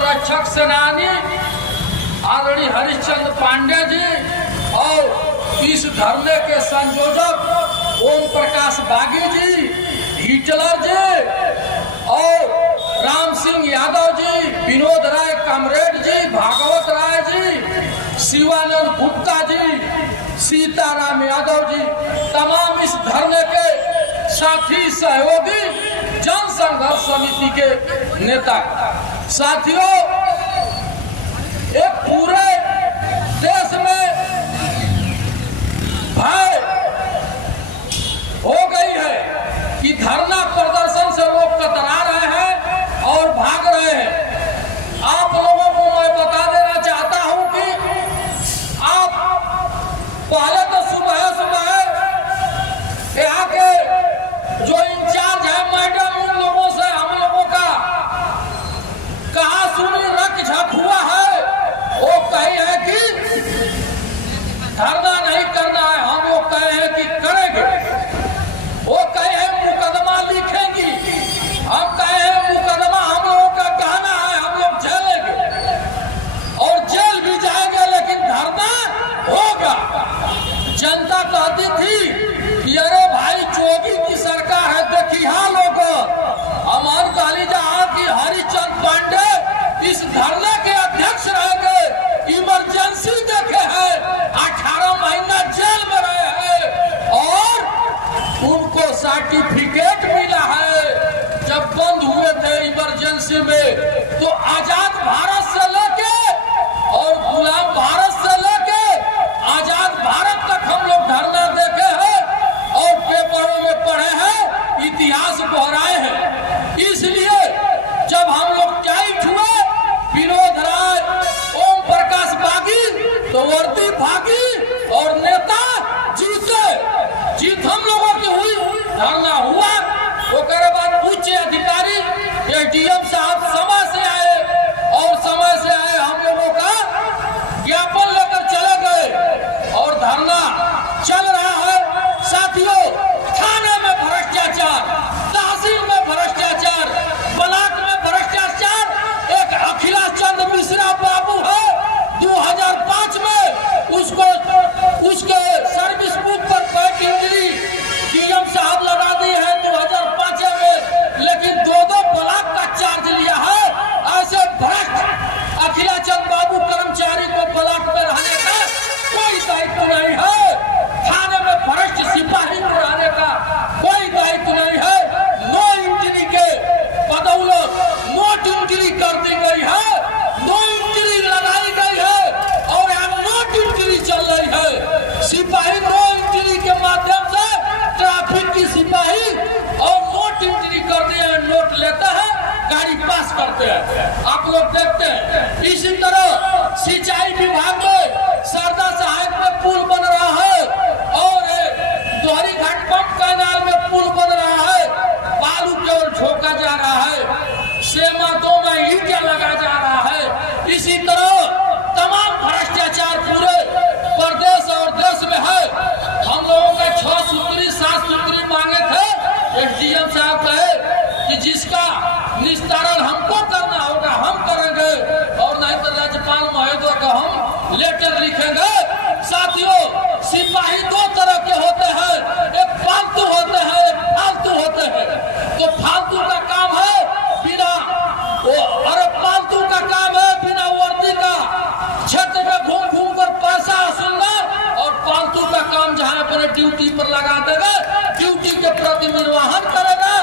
रक्षक सेनानी आदरणीय हरिश्चंद्र पांडे जी और इस धरने के संयोजक ओम प्रकाश बागी जी, हिटलर जी और राम सिंह यादव जी, विनोद राय कमरेड जी, भागवत राय जी, शिवानंद गुप्ता जी, सीताराम यादव जी, तमाम इस धरने के साथी सहयोगी जन संघर्ष समिति के नेता साथियों, एक पूरे देश में भय हो गई है कि धरना प्रदर्शन से लोग कतरा रहे हैं और भाग रहे हैं। आप लोगों को मैं बता देना चाहता हूं कि आप पहले तो सुबह सुबह यहाँ के जो इंचार्ज है मैडम, उन लोगों से हम लोगों का कहा सुनी रख झक हुआ है। वो कही है कि धरना नहीं करना है, हम लोग कहे हैं कि करेंगे। वो कहे हैं मुकदमा लिखेंगी, हम कहे हैं मुकदमा हम लोगों का कहना है, हम लोग झेलेंगे और जेल भी जाएंगे, लेकिन धरना होगा। जनता कहती थी कि अरे भाई जोगी की सरकार है, देखिए हाँ लोग हमारे कहली जहाँ की हरिचंद पांडे इस धरने के अध्यक्ष रहेंगे, इमरजेंसी देखे हैं, 18 महीना जेल में रहे हैं और उनको सर्टिफिकेट मिला है। जब बंद हुए थे इमरजेंसी में तो आजाद भारत से लेके और गुलाम भारत से लेके आजाद भारत तक हम लोग धरना देखे हैं और पेपरों में पढ़े हैं, इतिहास दोहराए हैं। इसलिए जब हम लोग टाइट हुए, विनोद राय, ओम प्रकाश बागी तो वर्दी भागी और नेता जीते। जीत हम लोगों की हुई, धरना हुआ। उसके बाद उच्च अधिकारी एसडीएम साहब समय से आए और समय से आए हम लोगों का ज्ञापन लेकर चले गए और धरना चल रहा है। साथियों, थाने में भ्रष्टाचार, तहसील में भ्रष्टाचार, ब्लॉक में भ्रष्टाचार। एक अखिलेश चंद्र मिश्रा बाबू है, 2005 में उसके सर्विस बुक पर पैक इंजरी डीएम साहब लगा दी है 2005 में, लेकिन 2 ब्लॉक का चार्ज लिया है। ऐसे भ्रष्ट अखिलेश चंद्र बाबू कर्मचारी को ब्लॉक में रहने का कोई दायित्व नहीं है। थाने में भ्रष्ट सिपाही को रहने का कोई दायित्व नहीं है। नो इंजरी के बदौलत नोट इंजरी कर दी गई है, नो इंजरी लगाई गई है और यहाँ नोट इंजरी चल रही है। सिपाही नो इंजरी के माध्यम से ट्रैफिक की सिपाही और नोट इंजरी कर दिए हैं, नोट लेते हैं, गाड़ी पास करते हैं, आप लोग देखते हैं। इसी तरह सिंचाई विभाग में सरदा सहायक में पुल बन रहा है और दोहरी घाट पंप कैनाल में पुल बन रहा है, बालू केवल झोंका जा रहा है, सेमा 2 में ईंटें लगा जा रहा है। इसी तरह तमाम भ्रष्टाचार पूरे प्रदेश और देश में है। हम लोगों के 6 सूत्री 7 सूत्री मांगे थे, एसडीएम साहब कहे कि जिसका निस्तारण हमको करना होगा हम करेंगे और नहीं तो राज्यपाल महोदय का हम लेटर लिखेंगे। साथियों, सिपाही 2 तरह के होते हैं, एक फालतू होते हैं, एक फालतू होते हैं। तो फालतू का काम है बिना अरे फालतू का काम है बिना वर्दी का क्षेत्र में घूम घूम कर पैसा वसूलना, और फालतू का काम जहाँ अपने ड्यूटी पर लगा देगा, ड्यूटी के प्रति निर्वहन करेगा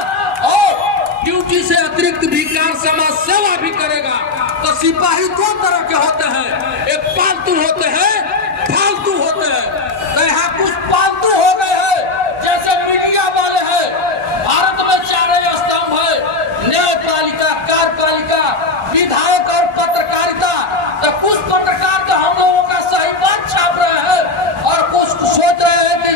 और ड्यूटी से अतिरिक्त भी कार्य समाज सेवा भी करेगा। तो सिपाही 2 तरह के होते हैं, एक पालतू होते हैं, फालतू होते हैं। तो यहाँ कुछ पालतू हो गए हैं, जैसे मीडिया वाले हैं। भारत में 4 स्तंभ है, न्यायपालिका, कार्यपालिका, विधायक और पत्रकारिता। तो कुछ पत्रकार तो हम लोगों का सही बात छाप रहे हैं और कुछ सोच रहे हैं कि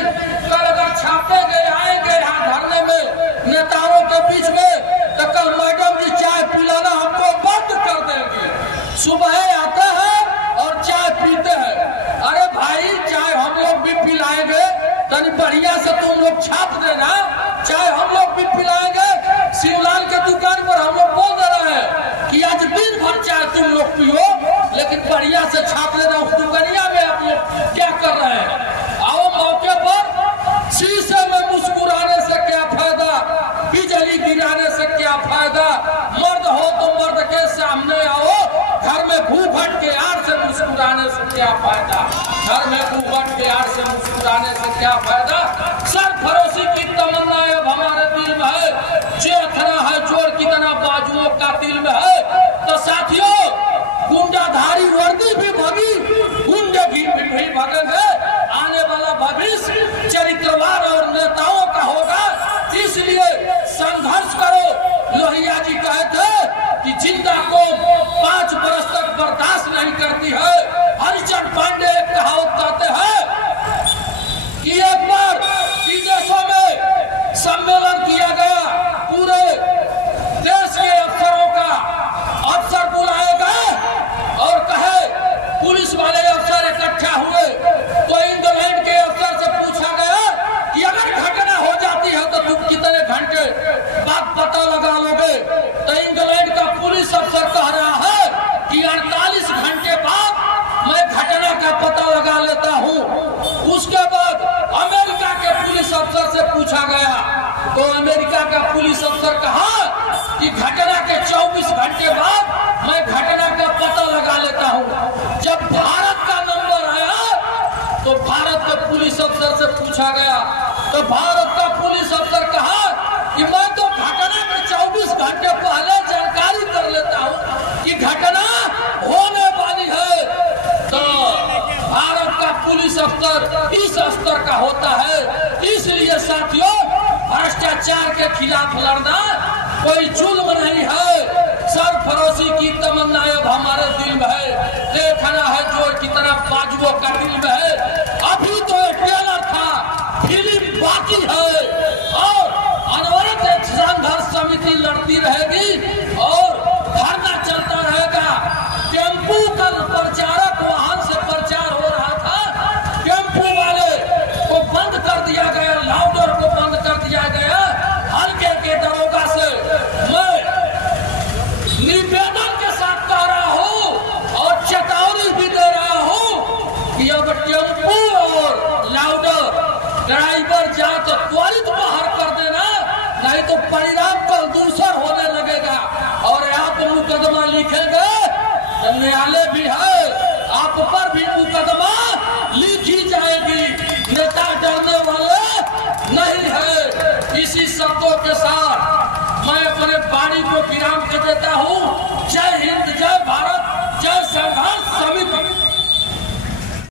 कल अगर छापेंगे, आएंगे यहाँ धरने में नेताओं के बीच में, तो कल मैडम जी चाय पिलाना हमको बंद कर देंगे। सुबह आते हैं और चाय पीते हैं, था, मर्द हो तो मर्द के सामने आओ, घर में घूंघट के आड़ से मुस्कुराने से क्या फायदा, घर में घूंघट के आड़ से मुस्कुराने से क्या फायदा। सरफरोशी की तमन्ना अब हमारे दिल में है, चेतना है जोर कितना बाजुओं का दिल में है। तो साथियों, गुंडाधारी वर्दी भी भगी, गुंडे भी भगेंगे। आने वाला भविष्य चरित्रवान और नेताओं का होगा, इसलिए संघर्ष करो। लोहिया जी कहते कि जिंदा कौम 5 बरस तक बर्दाश्त नहीं करती है। हरिचंद पांडे एक कहावत कहते हैं कि एक बार विदेशों में सम्मेलन किया गया, पूरे देश के अफसरों का अफसर बुलाए गए और कहे, पुलिस वाले अफसर इकट्ठा हुए तो इंग्लैंड के अफसर से पूछा गया कि अगर घटना हो जाती है तो तुम कितने घंटे बाद पता लगा लोगे। तो इंग्लैंड का पुलिस अफसर कह रहा है कि 48 घंटे बाद मैं घटना का पता लगा लेता हूँ। उसके बाद अमेरिका के पुलिस अफसर से पूछा गया तो अमेरिका का पुलिस अफसर कहा कि घटना के 24 घंटे बाद मैं घटना का पता लगा लेता हूँ। जब भारत का नंबर आया तो भारत के पुलिस अफसर से पूछा गया तो भारत का पुलिस अफसर कहा कि मैं तो घटना के 24 घंटे पहले जानकारी कर लेता हूँ कि घटना होने वाली है। तो भारत का पुलिस अफसर इस स्तर का होता है। इसलिए साथियों, भ्रष्टाचार के खिलाफ लड़ना कोई जुल्म नहीं है। सरफरोशी की तमन्ना अब हमारे दिल में है, देखना है जोर कितना बाजुओं का दिल में है। अभी तो ट्रेलर था, फिल्म बाकी है और अनवरत संघर्ष समिति लड़ती रहेगी और धरना चलता रहेगा। टेम्पू का प्रचारक वाहन से प्रचार हो रहा था, टेम्पू वाले को बंद कर दिया गया, लाउडर को बंद कर दिया गया। हल्के के दरोगा से मैं निवेदन के साथ कह रहा हूँ और चेतावनी भी दे रहा हूँ कि अब टेम्पू और लाउडर ड्राइवर जाए तो त्वरित बाहर कर देना, नहीं तो परिणाम कल दूसर होने लगेगा और आप मुकदमा लिखेंगे तो न्यायालय भी है, आप पर भी मुकदमा लिखी जाएगी। नेता डरने वाले नहीं है। इसी शब्दों के साथ